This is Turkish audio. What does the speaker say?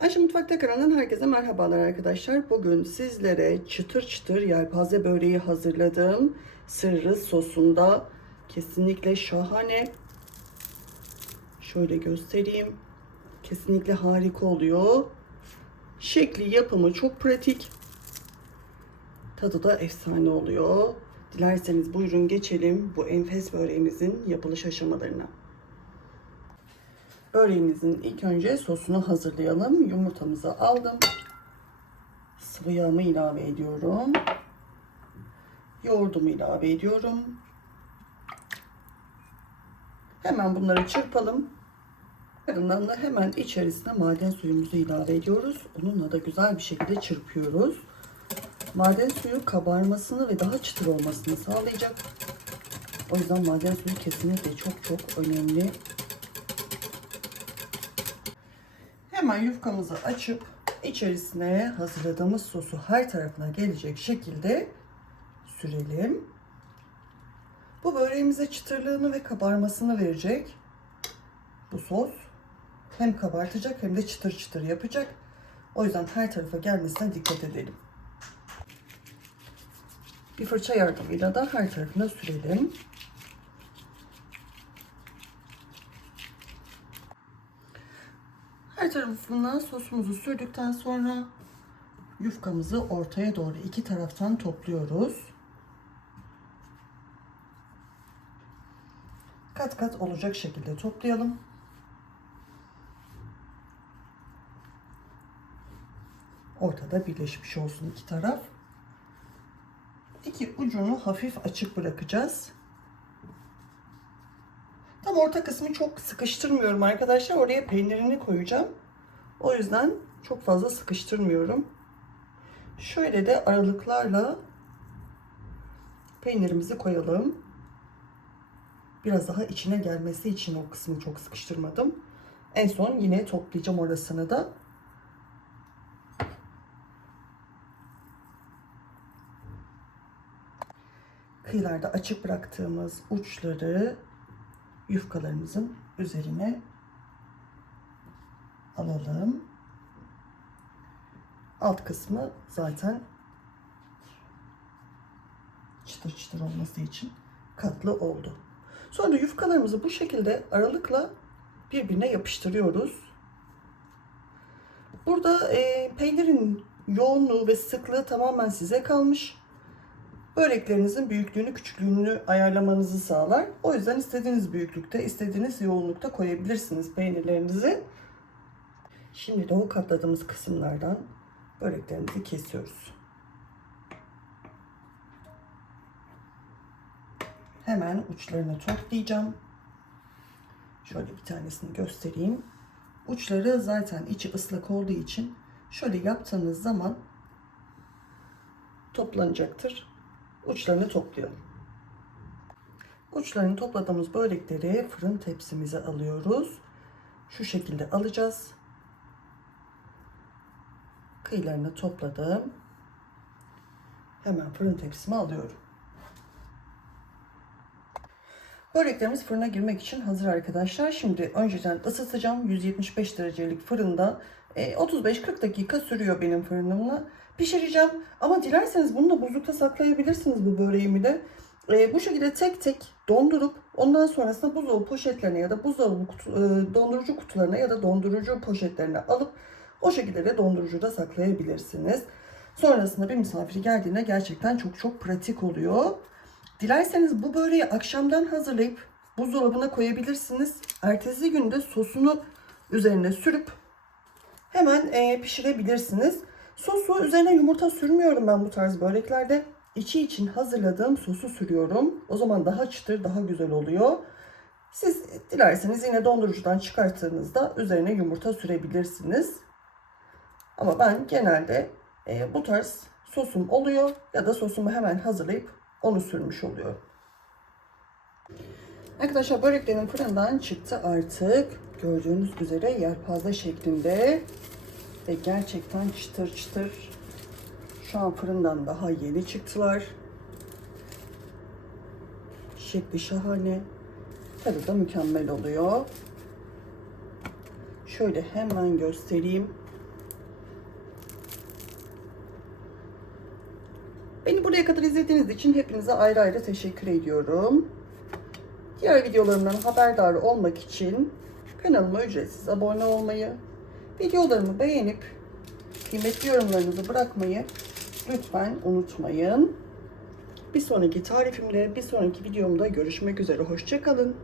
Ayşe Mutfak'ta kanalından herkese merhabalar arkadaşlar. Bugün sizlere çıtır çıtır yelpaze böreği hazırladım. Sırrı sosunda kesinlikle şahane. Şöyle göstereyim. Kesinlikle harika oluyor. Şekli yapımı çok pratik. Tadı da efsane oluyor. Dilerseniz buyurun geçelim bu enfes böreğimizin yapılış aşamalarına. Böreğimizin ilk önce sosunu hazırlayalım. Yumurtamızı aldım. Sıvı yağımı ilave ediyorum. Yoğurdumu ilave ediyorum. Hemen bunları çırpalım. Ardından da hemen içerisine maden suyumuzu ilave ediyoruz. Onunla da güzel bir şekilde çırpıyoruz. Maden suyu kabarmasını ve daha çıtır olmasını sağlayacak. O yüzden maden suyu kesinlikle çok çok önemli. Hemen yufkamızı açıp içerisine hazırladığımız sosu her tarafına gelecek şekilde sürelim. Bu böreğimize çıtırlığını ve kabarmasını verecek. Bu sos hem kabartacak hem de çıtır çıtır yapacak. O yüzden her tarafa gelmesine dikkat edelim. Bir fırça yardımıyla da her tarafına sürelim. Tarafına sosumuzu sürdükten sonra yufkamızı ortaya doğru iki taraftan topluyoruz. Kat kat olacak şekilde toplayalım. Ortada birleşmiş olsun iki taraf. İki ucunu hafif açık bırakacağız. Tam orta kısmı çok sıkıştırmıyorum arkadaşlar. Oraya peynirini koyacağım. O yüzden çok fazla sıkıştırmıyorum. Şöyle de aralıklarla peynirimizi koyalım. Biraz daha içine gelmesi için o kısmı çok sıkıştırmadım. En son yine toplayacağım orasını da. Kıyılarda açık bıraktığımız uçları yufkalarımızın üzerine alalım. Alt kısmı zaten çıtır çıtır olması için katlı oldu. Sonra yufkalarımızı bu şekilde aralıkla birbirine yapıştırıyoruz. Burada e, peynirin yoğunluğu ve sıklığı tamamen size kalmış. Böreklerinizin büyüklüğünü, küçüklüğünü ayarlamanızı sağlar. O yüzden istediğiniz büyüklükte, istediğiniz yoğunlukta koyabilirsiniz peynirlerinizi. Şimdi de o katladığımız kısımlardan böreklerimizi kesiyoruz. Hemen uçlarını toplayacağım. Şöyle bir tanesini göstereyim. Uçları zaten içi ıslak olduğu için şöyle yaptığınız zaman toplanacaktır. Uçlarını toplayalım. Uçlarını topladığımız börekleri fırın tepsimize alıyoruz. Şu şekilde alacağız. Kıyılarını topladım. Hemen fırın tepsime alıyorum. Böreklerimiz fırına girmek için hazır arkadaşlar. Şimdi önceden ısıtacağım. 175 derecelik fırında 35-40 dakika sürüyor benim fırınımla. Pişireceğim. Ama dilerseniz bunu da buzlukta saklayabilirsiniz bu böreğimi de. E, bu şekilde tek tek dondurup ondan sonrasında buzdolabı poşetlerine ya da buzdolabı kutu, e, dondurucu kutularına ya da dondurucu poşetlerine alıp o şekilde de dondurucuda saklayabilirsiniz. Sonrasında bir misafir geldiğinde gerçekten çok çok pratik oluyor. Dilerseniz bu böreği akşamdan hazırlayıp buzdolabına koyabilirsiniz. Ertesi günde sosunu üzerine sürüp hemen e, pişirebilirsiniz. Sosu üzerine yumurta sürmüyorum ben bu tarz böreklerde. İçi için hazırladığım sosu sürüyorum. O zaman daha çıtır, daha güzel oluyor. Siz dilerseniz yine dondurucudan çıkarttığınızda üzerine yumurta sürebilirsiniz. Ama ben genelde e, bu tarz sosum oluyor ya da sosumu hemen hazırlayıp onu sürmüş oluyorum. Arkadaşlar böreklerim fırından çıktı artık. Gördüğünüz üzere yelpaze şeklinde ve gerçekten çıtır çıtır. Şu an fırından daha yeni çıktılar. Şekli şahane. Tadı da mükemmel oluyor. Şöyle hemen göstereyim. Beni buraya kadar izlediğiniz için hepinize ayrı ayrı teşekkür ediyorum. Diğer videolarımdan haberdar olmak için kanalıma ücretsiz abone olmayı, videolarımı beğenip kıymetli yorumlarınızı bırakmayı lütfen unutmayın. Bir sonraki tarifimde, bir sonraki videomda görüşmek üzere. Hoşçakalın.